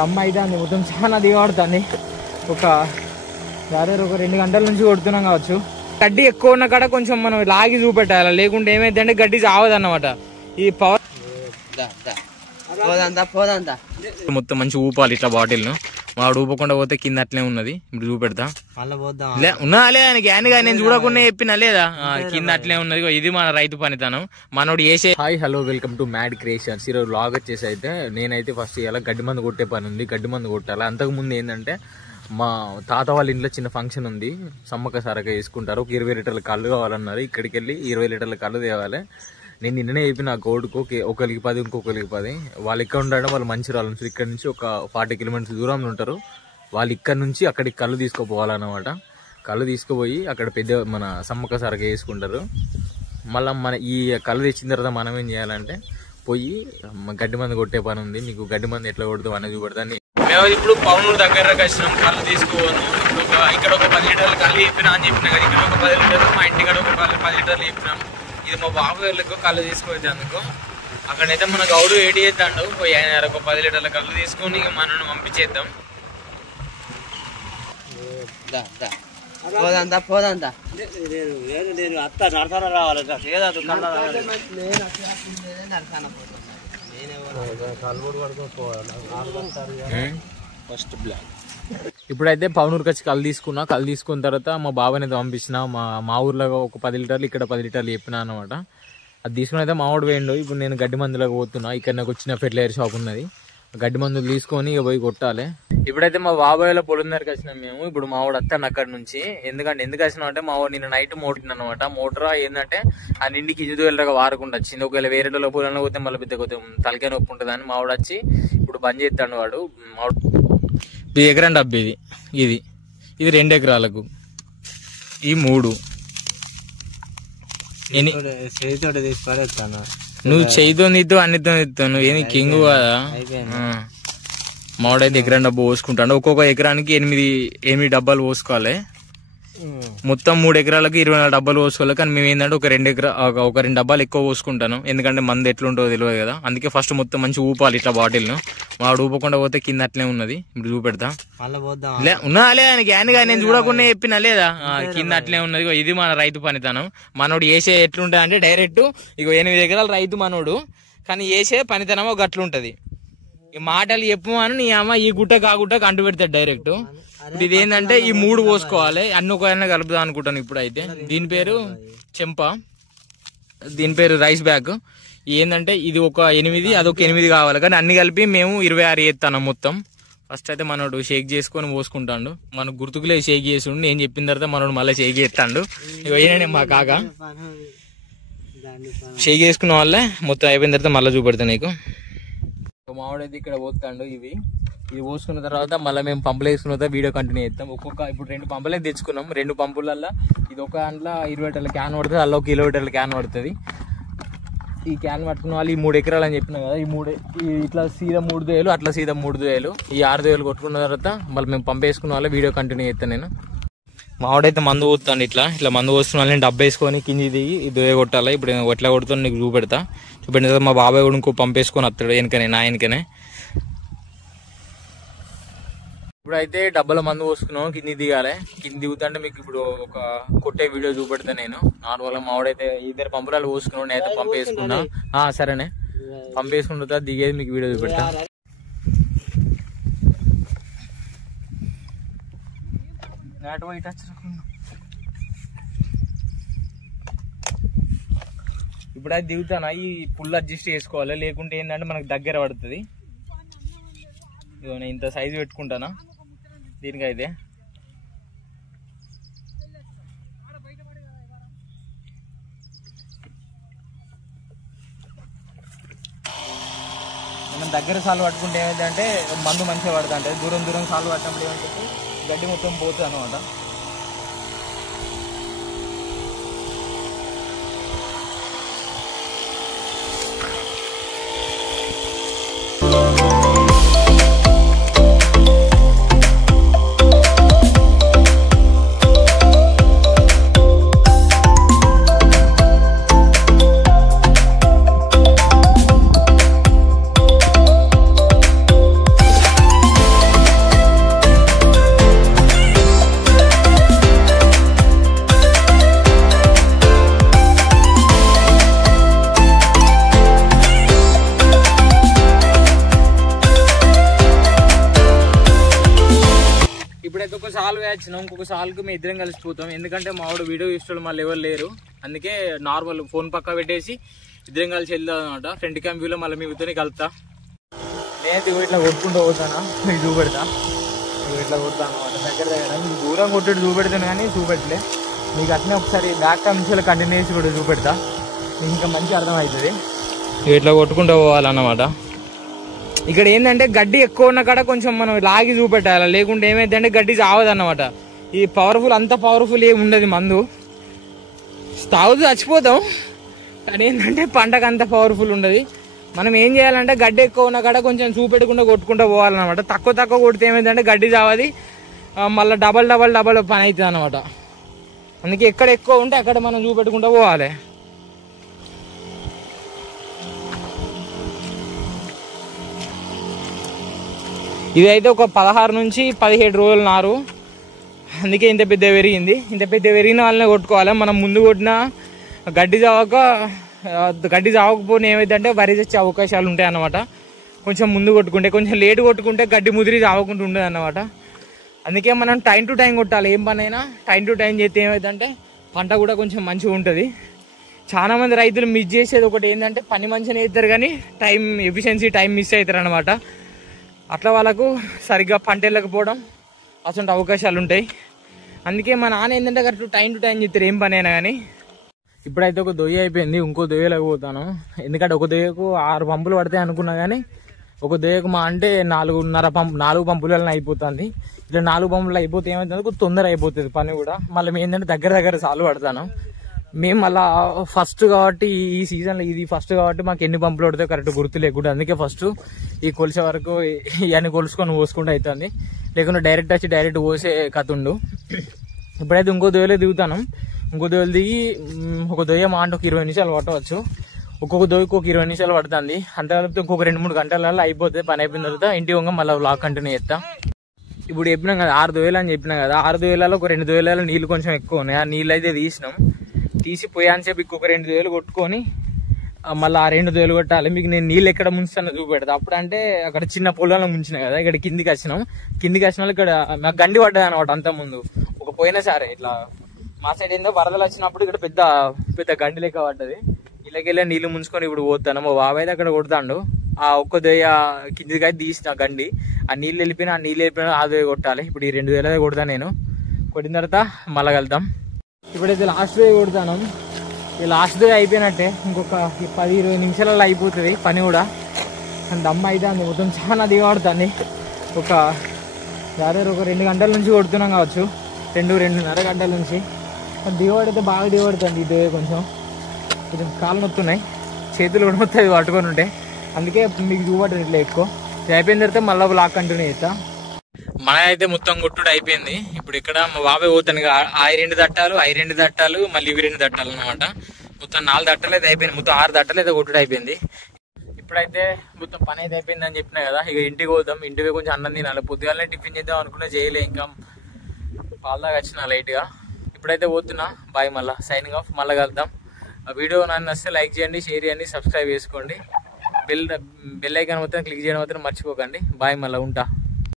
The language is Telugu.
దమ్మ అయితే అంది మొత్తం చాలా దిగబడుతుంది. ఒక 2 గంటల నుంచి కొడుతున్నాం కావచ్చు. గడ్డి ఎక్కువ ఉన్న కాడ కొంచెం మనం లాగి చూపెట్టాలి, లేకుంటే ఏమైంది అంటే గడ్డి చావదన్నమాట. ఈ పవర్ మొత్తం మంచి ఊపాలి ఇట్లా బాటిల్ను. వాడు ఊపకుండా పోతే కింద అట్లే ఉన్నది. ఇప్పుడు చూపెడతా ఉన్నాలే ఆయనకి నేను చూడకుండా చెప్పినా లేదా, కింద అట్లే ఉన్నది. ఇది మన రైతు పనితనం మనోడు చేసే. Hi hello welcome to mad creations. ఈరోజు వ్లాగ్ వచ్చేసి అయితే నేనైతే ఫస్ట్ ఇలా గడ్డి మందు కొట్టే పని ఉంది, గడ్డి మందు కొట్టాలి. అంతకుముందు ఏంటంటే మా తాత వాళ్ళ ఇంట్లో చిన్న ఫంక్షన్ ఉంది, సమ్మక్క సారక వేసుకుంటారు. ఒక 20 లీటర్ల కళ్ళు కావాలన్నారు. ఇక్కడికి వెళ్ళి 20 లీటర్ల కళ్ళు తేవాలి. నేను నిన్ననే చెప్పిన నా కోడుకు ఒకరికి 10 ఇంకొకరికి 10. వాళ్ళు ఇక్కడ ఉండడం వాళ్ళు మంచిర్యాల నుంచి, ఇక్కడ నుంచి ఒక 40 కిలోమీటర్స్ దూరంలో ఉంటారు. వాళ్ళు ఇక్కడ నుంచి అక్కడికి కళ్ళు తీసుకుపోవాలన్నమాట. కళ్ళు తీసుకుపోయి అక్కడ పెద్ద మన సమ్మక్క సారక వేసుకుంటారు. మళ్ళీ మన ఈ కళ్ళు తెచ్చిన తర్వాత మనం ఏం చేయాలంటే పోయి గడ్డి మందు కొట్టే పని ఉంది. మీకు గడ్డి మందు ఎట్లా కొడతాం అనేది చూపెడతాను. మేము ఇప్పుడు పవనూరు దగ్గరకు వచ్చినాం. కళ్ళు తీసుకోవాలి. ఇక్కడ ఒక 10 లీటర్లు కళ్ళు చెప్పినా అని చెప్పిన కదా. ఇక్కడ ఒక 10 లీటర్లు, మా ఇంటికాడ ఒక 10 లీటర్లు చెప్పినాం. ఇది మా బాబు వాళ్ళకు కళ్ళు తీసుకొచ్చే అందుకు. అక్కడైతే మన గౌడు ఏడి చేద్దాడు. ఆయన ఒక 10 లీటర్ల కళ్ళు తీసుకొని మనల్ని పంపించేద్దాం. ఇప్పుడైతే పవనూరుకి వచ్చి కళ్ళు తీసుకున్నా. కళ్ళు తీసుకున్న తర్వాత మా బాబాని అయితే పంపించిన. మా ఊర్లో ఒక 10 లీటర్లు, ఇక్కడ 10 లీటర్లు చెప్పినా అనమాట. అది తీసుకుని అయితే మావాడు వేయండు. ఇప్పుడు నేను గడ్డి మందులోకి పోతున్నా. ఇక్కడ నాకు వచ్చిన ఫెర్టిలైజర్ షాప్ ఉన్నది. గడ్డి మందులు తీసుకొని ఇక పోయి కొట్టాలి. ఇప్పుడైతే మా బాబాయ్ల పొలం దగ్గరికి వచ్చినాం మేము. ఇప్పుడు మావాడు వస్తాను అక్కడి నుంచి. ఎందుకు వచ్చినాం అంటే మావాడు నిన్న నైట్ మోటర్ అనమాట. మోటరా ఏంటంటే ఆ నిండికి ఇజుదు వెళ్ళగా వారకుండా వచ్చింది. ఒకవేళ వేరే పొలంలో పోతే మళ్ళీ పెద్ద కొంచెం తలకే నొప్పి ఉంటుంది అని మావాడు వచ్చి ఇప్పుడు బంద్ చేస్తాడు. వాడు మావాడు ఇది ఎకరం డబ్బు, ఇది 2 ఎకరాలకు, ఈ 3. నువ్వు చేయితో నీతో అన్నితో ఇస్తాను. ఏమి కింగ్ కదా. మావాడైతే ఎకరం డబ్బు పోసుకుంటాడు. ఒక్కొక్క ఎకరానికి 8 డబ్బాలు పోసుకోవాలి. మొత్తం 3 ఎకరాలకు 24 డబ్బాలు పోసుకోవాలి. కానీ మేము ఏంటంటే ఒక 2 డబ్బాలు ఎక్కువ పోసుకుంటాను. ఎందుకంటే మంది ఎట్లుంటుందో తెలియదు కదా. అందుకే ఫస్ట్ మొత్తం మంచి ఊపాలి ఇట్లా బాటిల్ను. వాడు ఊపకుండా పోతే కింద అట్లే ఉన్నది. ఇప్పుడు చూపెడతా ఉన్నాలే ఆయనకి నేను చూడకుండా చెప్పినా లేదా, కింద అట్లే ఉన్నది. ఇది మన రైతు పనితనం మనోడు చేసే ఎట్లుంటది అంటే డైరెక్ట్ 8 ఎకరాల రైతు మనోడు, కానీ చేసే పనితనం ఒక అట్లుంటది. ఈ మాటలు చెప్పు అని నీ అమ్మ ఈ గుట్టకు ఆ గుట్టకు అంటు పెడతాడు డైరెక్ట్. ఇప్పుడు ఇది ఏంటంటే ఈ 3 పోసుకోవాలి. అన్ని ఒక కలుపుదాం అనుకుంటాను. ఇప్పుడు అయితే దీని పేరు చెంప, దీని పేరు రైస్ బ్యాగ్. ఏంటంటే ఇది ఒక 8, అదొక 8 కావాలి. కానీ అన్ని కలిపి మేము 26 చేస్తాను మొత్తం. ఫస్ట్ అయితే మనోడు షేక్ చేసుకొని పోసుకుంటాడు. మనకు గుర్తుకులే షేక్ చేసి నేను చెప్పిన తర్వాత మనోడు మళ్ళీ షేక్ చేస్తాడు. ఇక ఏనే మా కాక షేక్ చేసుకున్న వాళ్ళే మొత్తం అయిపోయిన తర్వాత మళ్ళీ చూపెడతాను నీకు. మావాడైతే ఇక్కడ పోతాడు. ఇది పోసుకున్న తర్వాత మళ్ళీ మేము పంపులు వేసుకున్న తర్వాత వీడియో కంటిన్యూ చేస్తాం. ఇప్పుడు 2 పంపులే తెచ్చుకున్నాం. 2 పంపులల్లో ఇది ఒక దాంట్లో 20 లీటర్ల క్యాన్ పడుతుంది, అలా 1 కిలో లీటర్ల క్యాన్ పడుతుంది. ఈ క్యాన్ పట్టుకున్న వాళ్ళు ఈ 3 ఎకరాలు అని చెప్పినా కదా. ఇట్లా సీదా 3 దోయలు, అట్లా సీదా 3 దోయలు, ఈ 6 దోయలు కొట్టుకున్న తర్వాత మళ్ళీ మేము పంపేసుకున్న వాళ్ళ వీడియో కంటిన్యూ చేస్తాను నేను. మావాడైతే మందు పోతాను. ఇట్లా మందు పోస్తున్న వాళ్ళని డబ్బు వేసుకొని కింది దిగి ఈ దోయ కొట్టాలి. ఇప్పుడు ఎట్లా కొడుతాను నీకు చూపెడతా. చూపెట్టిన తర్వాత మా బాబాయ్ కూడా ఇంకో పంపేసుకొని వస్తాడు వెనకనే, నా వెనకనే. ఇప్పుడైతే డబ్బాల మందు పోసుకున్నాం. కింది దిగాలి. కింది దిగుతుంటే మీకు ఇప్పుడు ఒక కొట్టే వీడియో చూపెడతా నేను. నార్మల్గా మావాడైతే 2 పంపురాలు పోసుకున్నాడు, నేనైతే పంపేసుకున్నా. సరేనే పంపేసుకున్న తర్వాత దిగేది మీకు వీడియో చూపెడతా. ఇప్పుడైతే దిగుతానా. ఈ పుల్ అడ్జస్ట్ చేసుకోవాలి, లేకుంటే ఏంటంటే మనకు దగ్గర పడుతుంది. ఇదో నేను ఇంత సైజు పెట్టుకుంటానా దీనికైతే. మనం దగ్గర సాల్వ్ పట్టుకుంటే ఏమైందంటే మందు మంచిగా పడుతుంది. అంటే దూరం సాల్వ్ పట్టినప్పుడు ఏమంటే గడ్డి మొత్తం పోతుంది అనమాట. ఇప్పుడైతే ఒక సాల్ వేయించినాం, ఇంకొక సాల్కి మేము ఇద్దరం కలిసిపోతాం. ఎందుకంటే మా వాడు వీడియో ఇష్టం మళ్ళీ ఎవరు లేరు, అందుకే నార్మల్ ఫోన్ పక్క పెట్టేసి ఇద్దరం కలిసి వెళ్దాం అనమాట. ఫ్రంట్ క్యామ్ వ్యూలో మళ్ళీ మీతోనే కలుపుతా. నేనైతే ఇట్లా కొట్టుకుంటూ పోతానా, మీకు చూపెడతా. ఇట్లా కొడతాను అనమాట దగ్గర మీకు దూరం కొట్టుడు చూపెడతాను కానీ చూపెట్టలే మీకు. అట్లనే ఒకసారి బ్యాక్ క్యామ్స్లో కంటిన్యూస్ కూడా చూపెడతా, మీకు ఇంకా మంచిగా అర్థమవుతుంది. ఇట్లా కొట్టుకుంటూ పోవాలన్నమాట. ఇక్కడ ఏంటంటే గడ్డి ఎక్కువ ఉన్న కాడ కొంచెం మనం లాగి చూపెట్టాలి, లేకుంటే ఏమైందంటే గడ్డి చావదన్నమాట. ఈ పవర్ఫుల్ అంత పవర్ఫుల్ ఏమి ఉండదు, మందు తాగుతూ చచ్చిపోతాం, కానీ ఏంటంటే పంటకు అంత పవర్ఫుల్ ఉండదు. మనం ఏం చేయాలంటే గడ్డి ఎక్కువ ఉన్న కాడ కొంచెం చూపెట్టకుండా కొట్టుకుంటూ పోవాలన్నమాట. తక్కువ కొడితే ఏమైందంటే గడ్డి చావది, మళ్ళీ డబల్ పని అవుతుంది అనమాట. అందుకే ఎక్కడ ఎక్కువ ఉంటే అక్కడ మనం చూపెట్టుకుంటూ పోవాలి. ఇది అయితే ఒక 16 నుంచి 17 రోజులు నారు, అందుకే ఇంత పెద్ద పెరిగింది. ఇంత పెద్ద పెరిగిన వాళ్ళనే కొట్టుకోవాలి. మనం ముందు కొట్టిన గడ్డి చావకపోతే ఏమైందంటే వరి తెచ్చే అవకాశాలు ఉంటాయి అన్నమాట. కొంచెం ముందు కొట్టుకుంటే, కొంచెం లేటు కొట్టుకుంటే గడ్డి ముదిరి చావకుండా ఉండదు అన్నమాట. అందుకే మనం టైం టు టైం కొట్టాలి. ఏం పని అయినా టైం టు టైం చేస్తే ఏమైందంటే పంట కూడా కొంచెం మంచిగా ఉంటుంది. చాలా మంది రైతులు మిస్ చేసేది ఒకటి ఏంటంటే పని మంచిగా చేస్తారు కానీ టైం ఎఫిషియన్సీ టైం మిస్ అవుతారు అనమాట. అట్లా వాళ్ళకు సరిగ్గా పంట వెళ్ళకపోవడం అటువంటి అవకాశాలు ఉంటాయి. అందుకే మా నాన్న ఏంటంటే కరెక్ట్ టైం టు టైం చేస్తారు ఏం పని అయినా కానీ. ఇప్పుడైతే ఒక దొయ్య అయిపోయింది, ఇంకో దొయ్యలోకి పోతాను. ఎందుకంటే ఒక దొయ్యకు 6 పంపులు పడతాయి అనుకున్నా కానీ ఒక దొయ్యకు మా అంటే 4 పంపులలో అయిపోతుంది. ఇట్లా 4 పంపులు అయిపోతే ఏమవుతుంది తొందర అయిపోతుంది పని కూడా. మళ్ళీ మేము ఏంటంటే దగ్గర సార్లు పడతాను. మేము మళ్ళీ ఫస్ట్ కాబట్టి ఈ సీజన్లో ఇది ఫస్ట్ కాబట్టి మాకు ఎన్ని పంపులు పడితే కరెక్ట్ గుర్తు లేకుండా, అందుకే ఫస్ట్ ఈ కొలిసే వరకు ఇవన్నీ కొలుసుకొని పోసుకుంటూ అవుతుంది. లేకుంటే డైరెక్ట్ వచ్చి డైరెక్ట్ పోసే కథ. ఇప్పుడైతే ఇంకో దొయ్యలో దిగుతాను. ఇంకో దొయ్యలు దిగి ఒక దొయ్య మా అంటే ఒక 20 నిమిషాలు పట్టవచ్చు. ఒక్కొక్క దొయ్యకు ఒక 20 నిమిషాలు పడుతుంది. అంతే కలిపితే ఇంకొక 2-3 గంటలలో అయిపోతుంది. పని అయిపోయిన తర్వాత ఇంటి వంగ మళ్ళీ వ్లాగ్ కంటిన్యూ చేస్తా. ఇప్పుడు చెప్పినాం కదా 6 దొయ్యలు అని చెప్పినా కదా, 6 దొయ్యలలో ఒక 2 దొయ్యలలో నీళ్ళు కొంచెం ఎక్కువ ఉన్నాయి. ఆ నీళ్ళు అయితే తీసి పోయాని చెప్పి ఇంకొక 2 దొయ్యలు కొట్టుకొని మళ్ళీ ఆ 2 దొయ్యలు కొట్టాలి. మీకు నేను నీళ్ళు ఎక్కడ ముంచుతానో చూపెడతా. అప్పుడు అంటే అక్కడ చిన్న పొలంలో ముంచిన కదా, ఇక్కడ కిందికి వచ్చినాం. కిందికి వచ్చిన ఇక్కడ మాకు గండి పడ్డది అనమాట. అంత ముందు ఒక పోయినా సరే ఇట్లా మా సైడ్ ఏందో వరదలు వచ్చినప్పుడు ఇక్కడ పెద్ద గండి లెక్క పడ్డది. ఇళ్ళకెళ్ళి నీళ్లు ముంచుకొని ఇప్పుడు పోతాను. మా బాబాయ్ అయితే అక్కడ కొడతాడు. ఆ ఒక్క దొయ్య కిందికి అయితే తీసిన గండి, ఆ నీళ్ళు వెళ్ళిపోయినా ఆ దొయ్య కొట్టాలి. ఇప్పుడు ఈ 2 దొయ్యలే కొడతాను నేను. కొట్టిన తర్వాత మళ్ళా వెళ్తాం. ఇప్పుడైతే లాస్ట్ దొయ్య కొడతాను. ఈ లాస్ట్ దొయ్య అయిపోయినట్టే. ఇంకొక 10-20 నిమిషాలలో అయిపోతుంది పని కూడా. దమ్మ అయితే అంది మొత్తం చాలా దిగబడుతుంది. ఒక 2 గంటల నుంచి కొడుతున్నాం కావచ్చు, 2-2.5 గంటల నుంచి. దిగబడితే బాగా దిగబడుతుంది ఈ దొయ్య. కొంచెం కాళ్ళు నొత్తున్నాయి, చేతులు కూడా మొత్తం పట్టుకొని ఉంటాయి. అందుకే మీకు చూపట్టు ఇట్లా ఎక్కువ. ఇది అయిపోయిన తర్వాత మళ్ళీ బ్లాక్ కంటిన్యూ చేస్తా. మన అయితే మొత్తం కొట్టుడు అయిపోయింది. ఇప్పుడు ఇక్కడ మా బాబాయ్ పోతాను ఆ 2 దట్టాలు మళ్ళీ ఇవి 2 దట్టాలు అనమాట. మొత్తం 4 దట్టాలు అయితే అయిపోయింది. మొత్తం 6 దట్టాలు అయితే కొట్టుడు అయిపోయింది. ఇప్పుడైతే మొత్తం పని అయితే అయిపోయింది అని చెప్పినా కదా. ఇక ఇంటికి పోతాం. ఇంటికి కొంచెం అన్నం తినాలి. పొద్దుగాలనే టిఫిన్ చేద్దాం అనుకున్నా చేయలే, ఇంకా పాలదాకా వచ్చిన లైట్గా. ఇప్పుడైతే పోతున్నా. బాయ్, మళ్ళీ సైనింగ్ ఆఫ్. మళ్ళీ కలుద్దాం. ఆ వీడియో నన్ను వస్తే లైక్ చేయండి, షేర్ చేయండి, సబ్స్క్రైబ్ చేసుకోండి. బెల్ ఐకాన్ మొత్తం క్లిక్ చేయడం మాత్రం మర్చిపోకండి. బాయ్, మళ్ళీ ఉంటా.